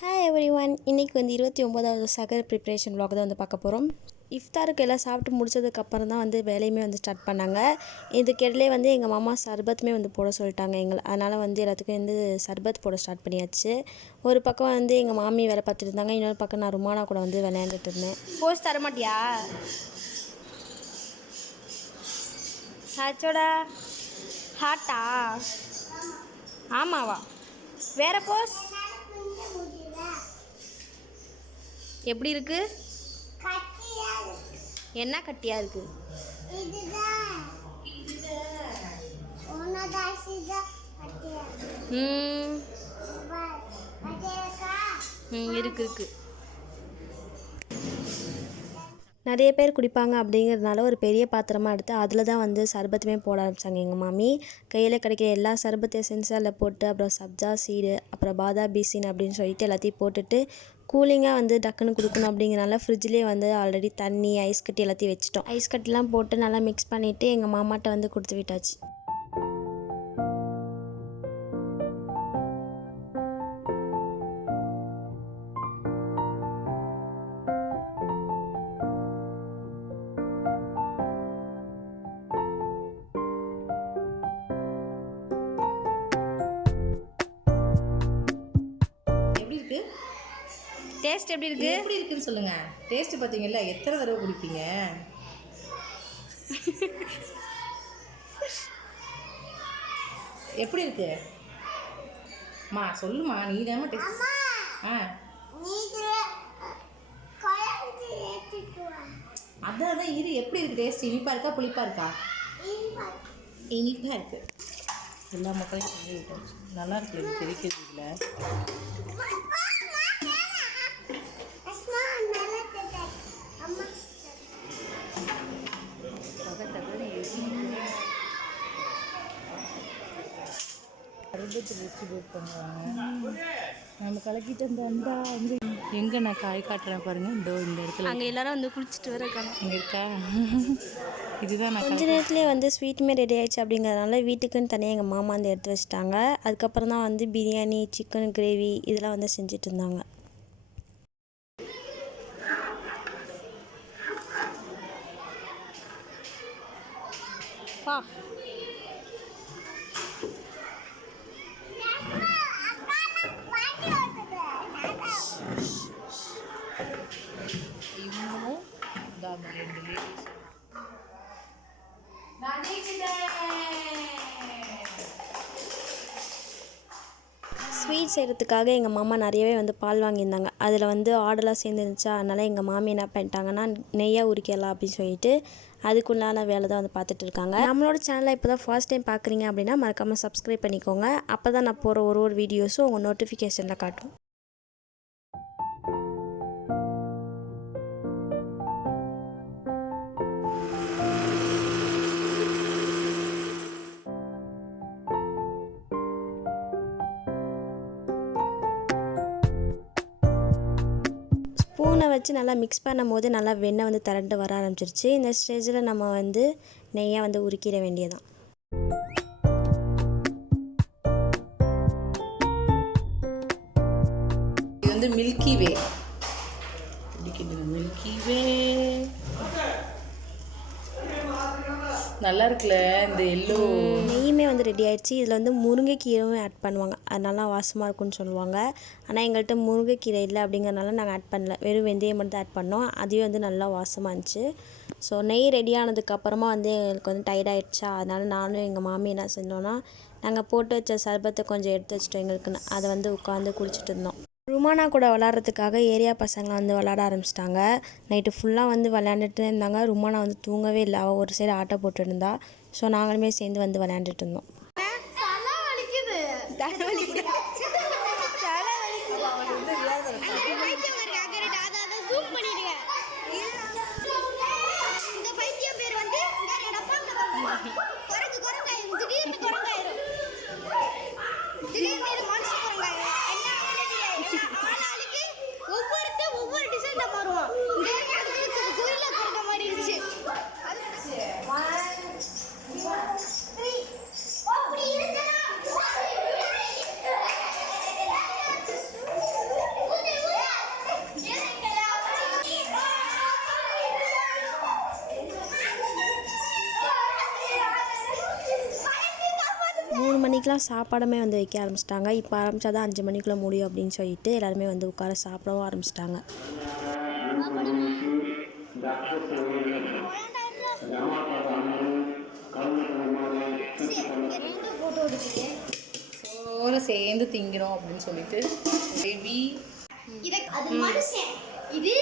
Hi every one, இன்றைக்கி வந்து 29வது சகர் ப்ரிப்ரேஷன் vlog தான் வந்து பார்க்க போகிறோம். இஃப்தாருக்கு எல்லாம் சாப்பிட்டு முடிச்சதுக்கப்புறம் தான் வந்து வேலையுமே வந்து ஸ்டார்ட் பண்ணாங்க. இதுக்கிடையிலே வந்து எங்கள் மாமா சர்பத்துமே வந்து போட சொல்லிட்டாங்க அதனால் வந்து எல்லாத்துக்கும் வந்து சர்பத் போட ஸ்டார்ட் பண்ணியாச்சு. ஒரு பக்கம் வந்து எங்கள் மாமி வேலை பார்த்துட்டு இருந்தாங்க, இன்னொரு பக்கம் நான் ருமானா கூட வந்து விளையாண்டுட்டு இருந்தேன். போஸ்ட் தர மாட்டியா ஹாச்சோடா ஹாட்டா? ஆமாவா? வேற போஸ் எப்படி இருக்கு? என்ன கட்டியா இருக்கு? இருக்கு. நிறைய பேர் குடிப்பாங்க அப்படிங்கிறதுனால ஒரு பெரிய பாத்திரமாக எடுத்து அதில் தான் வந்து சர்பத்துமே போட ஆரம்பித்தாங்க எங்கள் மாமி. கையில் கிடைக்கிற எல்லா சர்பத்து எசன்ஸில் போட்டு அப்புறம் சப்ஜா சீடு அப்புறம் பாதா பீசின் அப்படின்னு சொல்லிட்டு எல்லாத்தையும் போட்டுட்டு கூலிங்காக வந்து டக்குன்னு கொடுக்கணும் அப்படிங்கிறனால ஃப்ரிட்ஜ்லேயே வந்து ஆல்ரெடி தண்ணி ஐஸ் கட்டி எல்லாத்தையும் வச்சுட்டோம். ஐஸ் கட்டிலாம் போட்டு நல்லா மிக்ஸ் பண்ணிவிட்டு எங்கள் மாமாட்ட வந்து கொடுத்து விட்டாச்சு. டேஸ்ட் எப்படி இருக்கு? எப்படி இருக்குன்னு சொல்லுங்க. டேஸ்ட் பார்த்தீங்கல்ல, எத்தனை தடவை குடிப்பீங்க? எப்படி இருக்கு மா? சொல்லுமா, நீ தான் டேஸ்ட். அதான் இரு. எப்படி இருக்கு டேஸ்ட்? இனிப்பா இருக்கா புளிப்பா இருக்கா? இனிப்பா இருக்கு. எல்லா மக்களையும் சொல்லிவிட்டோம். நல்லா இருக்கு. இது தெரிக்கிறது இல்லை. டிஸ்ட்ரிபியூட் பண்ணுவாங்க. நம்ம கலக்கிட்டு அந்த வந்து எங்கே நான் காய் காட்டுறேன் பாருங்கள். இந்த இடத்துல அங்கே எல்லாரும் வந்து குளிச்சுட்டு வர இருக்காங்க. இங்கே இருக்கா? இதுதான் நான் கொஞ்ச நேரத்துலேயே வந்து ஸ்வீட்டுமே ரெடி ஆகிடுச்சு அப்படிங்கிறதுனால வீட்டுக்குன்னு தனியாக எங்கள் மாமா வந்து எடுத்து வச்சுட்டாங்க. அதுக்கப்புறம் தான் வந்து பிரியாணி சிக்கன் கிரேவி இதெல்லாம் வந்து செஞ்சுட்டு இருந்தாங்க. ஸ்வீட் செய்கிறதுக்காக எங்கள் மாமா நிறையவே வந்து பால் வாங்கியிருந்தாங்க. அதில் வந்து ஆடெல்லாம் சேர்ந்துருந்துச்சா, அதனால் எங்கள் மாமி என்ன பண்ணிட்டாங்கன்னா நெய்யாக உரிக்கலாம் அப்படின்னு சொல்லிட்டு அதுக்குள்ளான வேலை தான் வந்து பார்த்துட்டு இருக்காங்க. நம்மளோட சேனலை இப்போ தான் ஃபர்ஸ்ட் டைம் பார்க்குறீங்க அப்படின்னா மறக்காமல் சப்ஸ்கிரைப் பண்ணிக்கோங்க. அப்போ தான் நான் போகிற ஒரு வீடியோஸும் உங்கள் நோட்டிஃபிகேஷனில் காட்டும். ஸ்பூனை வச்சு நல்லா மிக்ஸ் பண்ணும் போது நல்லா வெண்ணெய் வந்து திரண்டு வர ஆரம்பிச்சிருச்சு. இந்த ஸ்டேஜில் நம்ம வந்து நெய்யாக வந்து உருக்கிட வேண்டியதான். இது வந்து மில்கி வே. மில்கி வே நல்லா இருக்குல்ல. இந்த எல்லோ நெய்யுமே வந்து ரெடி ஆகிடுச்சு. இதில் வந்து முருங்கைக்கீரையும் ஆட் பண்ணுவாங்க. அது நல்லா வாசமாக இருக்குன்னு சொல்லுவாங்க. ஆனால் எங்கள்கிட்ட முருங்கைக்கீரை இல்லை அப்படிங்கிறனால நாங்கள் ஆட் பண்ணல. வெறும் வெந்தயம் மட்டும் தான் ஆட் பண்ணோம். அதுவே வந்து நல்லா வாசமாக இருந்துச்சு. ஸோ நெய் ரெடி ஆனதுக்கப்புறமா வந்து எங்களுக்கு வந்து டயர்ட் ஆகிடுச்சா, அதனால் நானும் எங்கள் மாமி என்ன செஞ்சோன்னா நாங்கள் போட்டு வச்ச சர்பத்தை கொஞ்சம் எடுத்து வச்சிட்டோம் எங்களுக்குன்னு. அதை வந்து உட்காந்து குடிச்சிட்டு இருந்தோம். ருமானா கூட விளாட்றதுக்காக ஏரியா பசங்க வந்து விளாட ஆரம்பிச்சிட்டாங்க. நைட்டு ஃபுல்லாக வந்து விளையாண்டுட்டு இருந்தாங்க. ருமானா வந்து தூங்கவே இல்லை. அவள் ஒரு சைடு ஆட்டை போட்டு இருந்தா. ஸோ நாங்களுமே சேர்ந்து வந்து விளையாண்டுட்டு இருந்தோம். ஒவ்வொரு டிசைன் மாறுவான். மணிக்கெலாம் சாப்பாடுமே வந்து வைக்க ஆரம்பிச்சிட்டாங்க. இப்போ ஆரம்பித்தா தான் 5 மணிக்குள்ளே முடியும் அப்படின்னு சொல்லிட்டு எல்லாருமே வந்து உட்கார சாப்பிடவும் ஆரம்பிச்சிட்டாங்க. சோறு சேர்ந்து திங்கிறோம் அப்படின்னு சொல்லிட்டு பேபி இது மனுஷன் இது